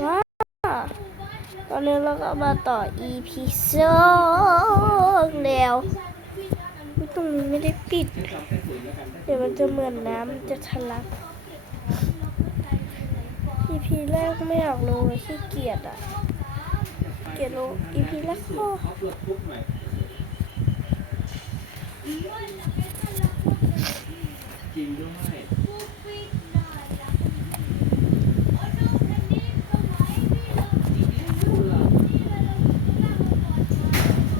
ว้าตอนนี้เราก็มาต่อ EP สองแล้วตรงนี้ไม่ได้ปิด เดี๋ยวมันจะเหมือนน้ำมันจะทะลัก EP แรกไม่อยากลงเลยขี้เกียจอะ เกียจลง EP แรกก็เขาปลกข์หน่อยจริงด้วย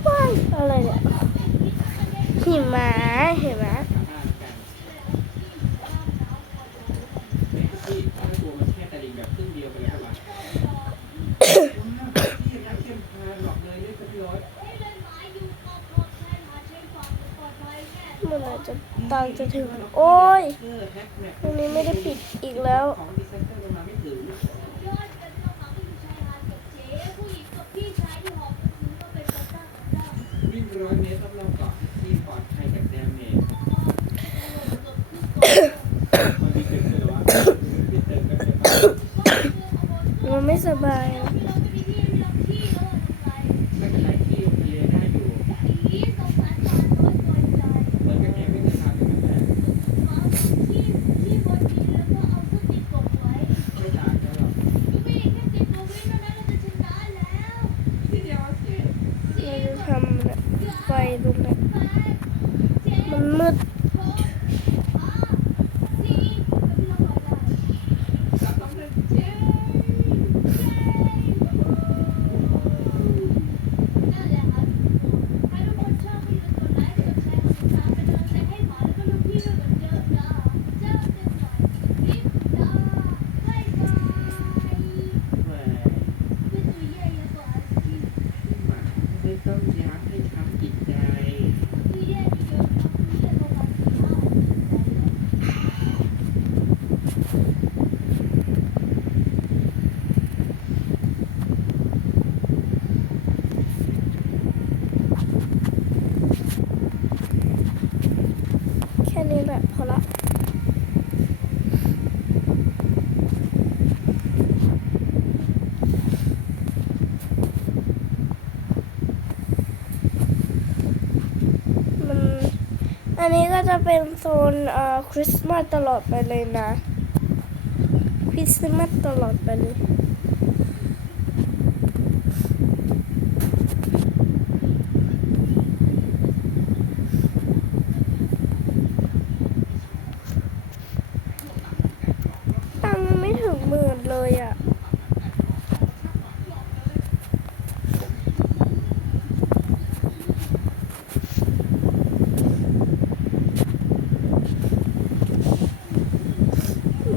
ว้ายอะไรเนี่ย หิมะเห็นไหมบ้านกันที่ถ้าตัวมันแค่ตะลิงแบบครึ่งเดียวไปแล้ววะพี่รักเข้มพาหลอกเลยด้วยพี่ร้อยเมื่อไหร่จะตังค์จะถึง โอ้ยเออแฮกแม็กตรงนี้ไม่ได้ปิดอีกแล้วของดีไซเนอร์มันมาไม่ถึงวิ่งร้อยเมตรรอบ มันไม่สบายอะ ไม่เป็นไรที่โอเคได้อยู่เหมือนกับแกไม่เคยทำอย่างนั้นแหละไม่ต่างกันหรอกที่เดียวอะสิ เราจะทำเนี่ยไฟตรงเนี้ยมันมืด รับต้องเล่นเจ๊แหวนไม่ต้องยักให้ช้ำจิตใจ แค่นี้แหละพอละ มัน อันนี้ก็จะเป็นโซนเอ่อคริสต์มาสตลอดไปเลยนะคริสต์มาสตลอดไปเลย ตังค์ยังไม่ถึงหมื่นเลยอะ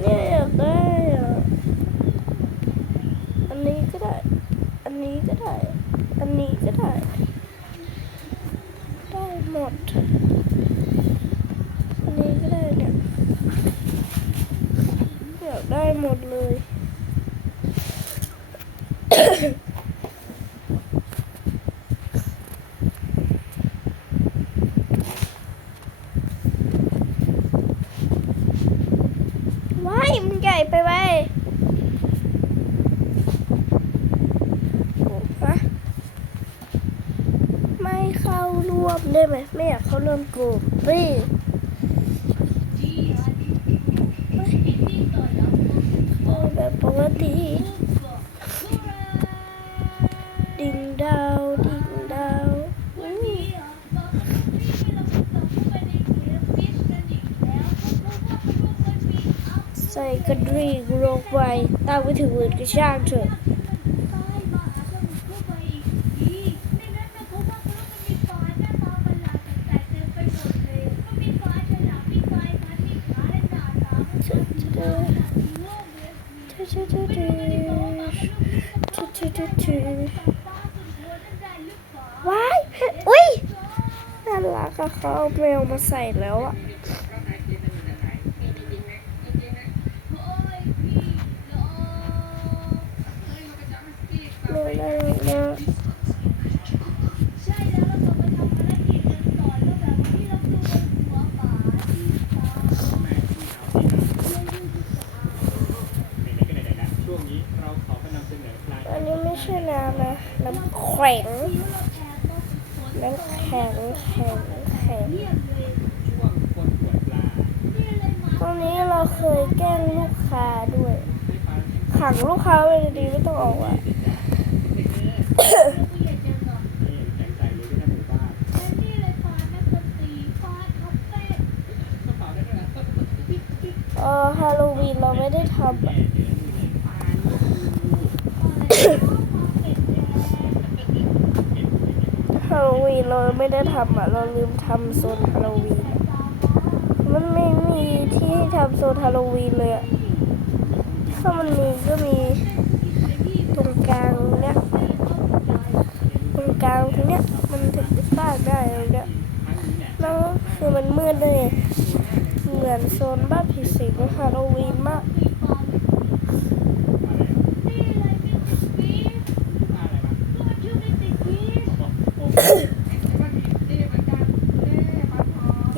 เนี่ยอยากได้อะ อันนี้ก็ได้ อันนี้ก็ได้ อันนี้ก็ได้ ได้หมด อันนี้ก็ได้เนี่ย อยากได้ หมดเลย ว้ายมันใหญ่ไปไว้ยโอ้ฮะไม่เข้าร่วมได้ไหมไม่อยากเข้าร่วมกลุ่มนี่โอ้ แบบปกติ ดิ่งดาวดิ่งดาวใส่กระดิ่งลงไปตามไปถึงหมื่นก็ช่างเถอะ ว้าย อุ้ยน่าเขาเอาแมวมาใส่แล้วอะแมวน่ารักมากช่วงนี้เราขอพนำเส น้ำแข็ง น้ำแข็งแข็งแข็ง ช่วงคนปวดปลา ตรงนี้ เราเคยแกล้งลูกค้าด้วยให้ปลาขังลูกค้าไว้ดีๆไม่ต้องออกอะนี่แข็งใจเลยที่หน้าหมู่บ้านกระเป๋าได้ด้วยนะเออฮาโลวีนเราไม่ได้ทำอะฮาโลวีนเราไม่ได้ทำอะ เราลืมทำโซนฮาโลวีนอะ มันไม่มีที่ให้ทำโซนฮาโลวีนเลยอะถ้ามันมีก็มีตรงกลางเนี้ยตรงกลางตรงเนี้ยมันถึงจะสร้างได้ตรงเนี้ยแล้วคือมันมืดเลยเหมือนโซนบ้านผีสิงฮาโลวีนมาก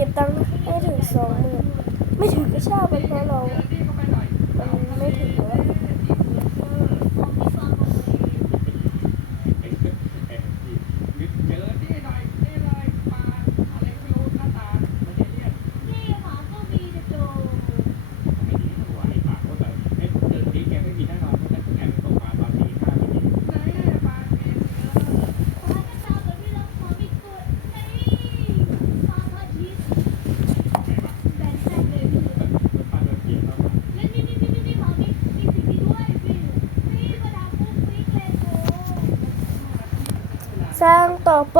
บตังค์ให้ถึงสองหมื่น ไม่ถึงก็ช่างเป็นเพราะเราอะมันไม่ถึงแล้ว เจอที่หน่อยนี่เลยปลาอะไรก็ไม่รู้หน้าตามันจะเรียกไม่ดีหัวไอ้ปากว่าแบบไอ้ตื่นนี้แกไม่มีแน่นอนเพราะแกเป็นตกปลาตอนตีห้าวันนี้ปลาโดนเกี่ยวแล้ว สร้างต่อ ไป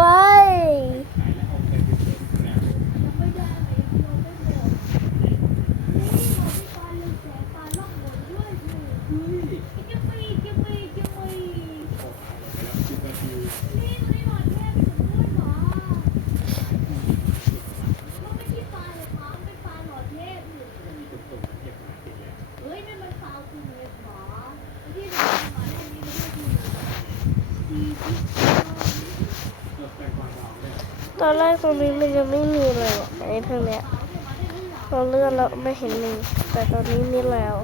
ตอนแรกตรงนี้มันยังไม่มีเลยอะไอ้ทางเนี้ยเราเลื่อนแล้วไม่เห็นมีแต่ตอนนี้มีแล้ว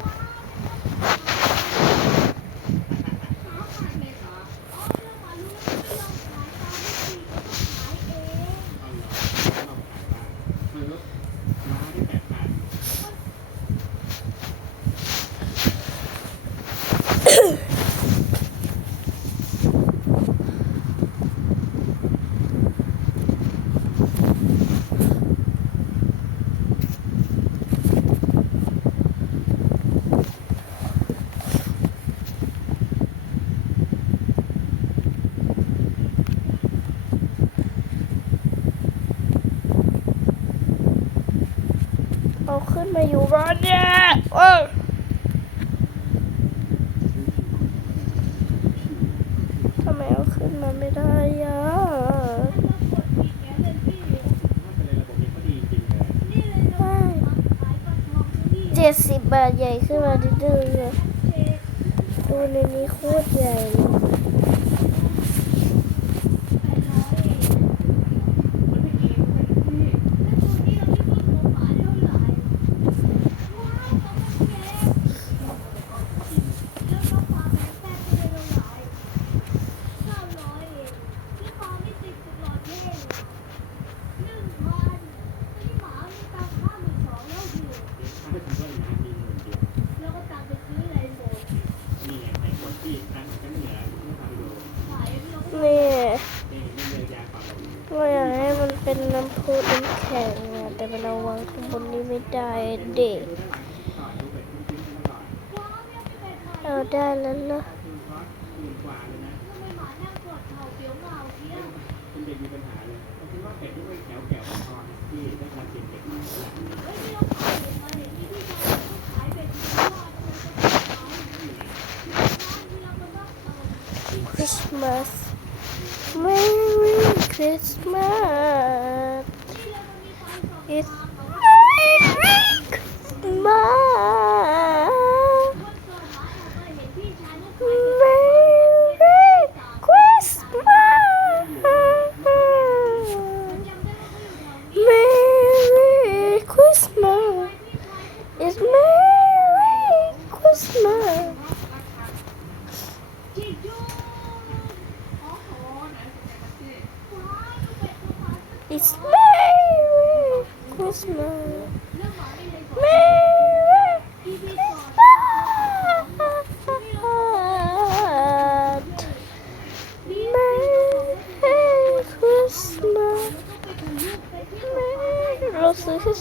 เอาเหรอเราขายปลาคือรถม้าที่แปดพัน เอา ขึ้นมาอยู่บนเนี่ยเออทำไมเอาขึ้นมาไม่ได้ยะถ้าเป็นในระเจ็ดสิบบาทใหญ่ขึ้นมาดิดนึงเลยดูในนี้โคตรใหญ่เลย ถ้าไม่ถึงก็อย่างนี้มีหมื่นเดียว แล้วก็ตามไปซื้ออะไรหมด นี่ไงในคนที่ทางกันเหนือที่ทำดู ขายเราก็ นี่ นี่ไม่เยอะยาเปล่า เราอยากให้มัน เป็นน้ำพุน้ำแข็งอะแต่มันเอาวางข้างบนนี้ไม่ได้เด็กเอาไม่เป็นไราได้แล้วเหรอคือคอสหมื่นาะคริสต์มาส Christmas. It's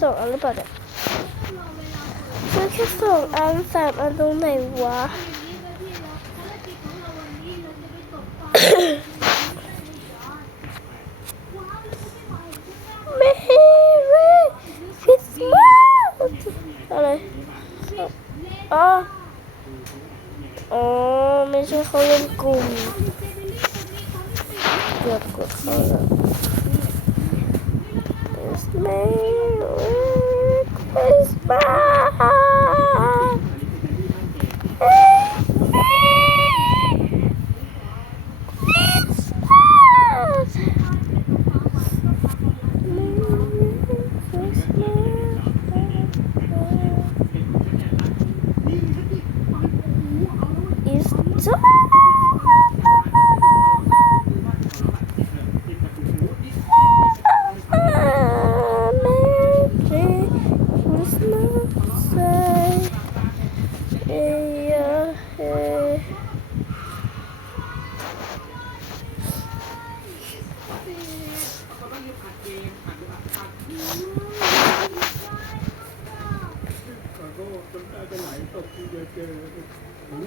สองอันหรือเปล่าเนี่ยซื้อแค่สองอันสามอันตรงไหนวะ Merry Christmas อะไรอ๋ออ๋อไม่ใช่เขาเล่นกลุ่มเกือบกดเขาแล้ว Merry Christmas เดียวเจอโอ้โห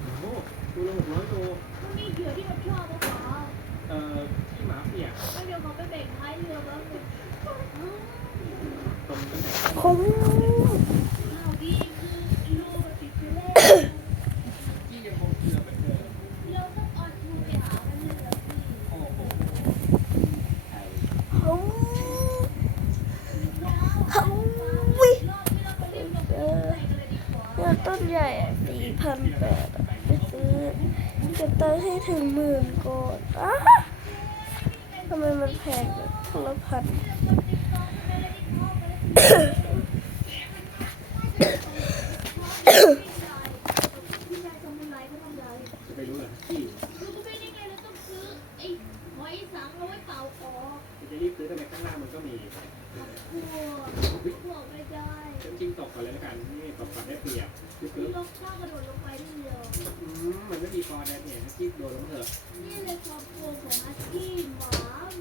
โอ้โหตัวละหกร้อยตัว เอ่อที่หมาเปียกตรงตั้งแต่ ผม ที่ยังคงเกลือเหมือนเดิมโอ้โหไอ้ ผมผมวิเออเนี่ยต้นใหญ่สี่พันแปดไปซื้อเก็บตังค์ให้ ถึงหมื่นก่อนอ้าทำไมมันแพงแบบคนละพัน จะไปรู้เหรอที่ หอยสังเอาไว้เป่าออก จะรีบซื้อทำไมข้างล่างมันก็มี กลัวกลัวไม่ได้ จริงๆตกก่อนเลยแล้วกันนี่ตกก่อนได้เปรียบคือ มีลงข้าวกระโดดลงไปได้เลย อืมมันไม่มีคอแดนเนี่ยที่โดนลงเถอะ นี่เลย ความกลัวของฮัสกี้หมา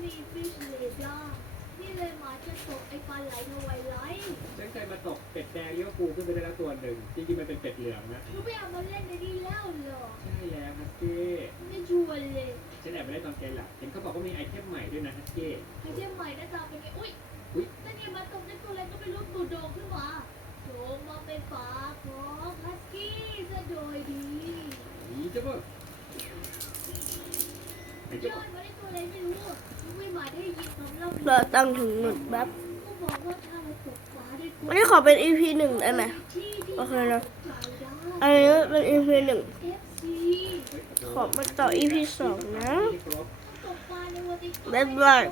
มีฟิชเลด้านี่เลยหมาจะตกไอ้ปลาไหลทวายไลท์ฉันเคยมาตกเป็ดแดงเยอะกูขึ้นไปได้แล้วตัวหนึ่งจริงๆมันเป็นเป็ดเหลืองนะหนูไม่เอามาเล่นในนี้แล้วเหรอ ใช่แล้วฮัสกี้ไม่ชวนเลยฉันแอบไปได้ตอนเกมหลักเห็นเขาบอกว่ามีไอเทมใหม่ด้วยนะฮัสกี้ไอเทมใหม่หน้าตาเป็นไงอุ้ยอุ๊ยนั่นไงมาตกได้ตัวอะไรก็ไม่รู้ตัวโดงขึ้นมาโดงมาเป็นฝาของฮัสกี้ซะโดยดีนี่จะบอกไอ้ย เราตั้งถึงหมื่นแบบก็บอกว่าถ้าเราตกปลาได้วันนี้ขอเป็น EP หนึ่งได้ไหมโอเคนะได้อันนี้เป็น EP หนึ่งขอมาต่อ EP สองนะที่ครบตกปลาในวันที่บ๊ายบาย